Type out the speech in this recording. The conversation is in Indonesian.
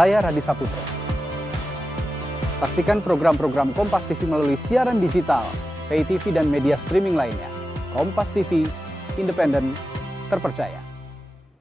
Saya Radi Saputro. Saksikan program-program Kompas TV melalui siaran digital, pay TV dan media streaming lainnya. Kompas TV, independen, terpercaya.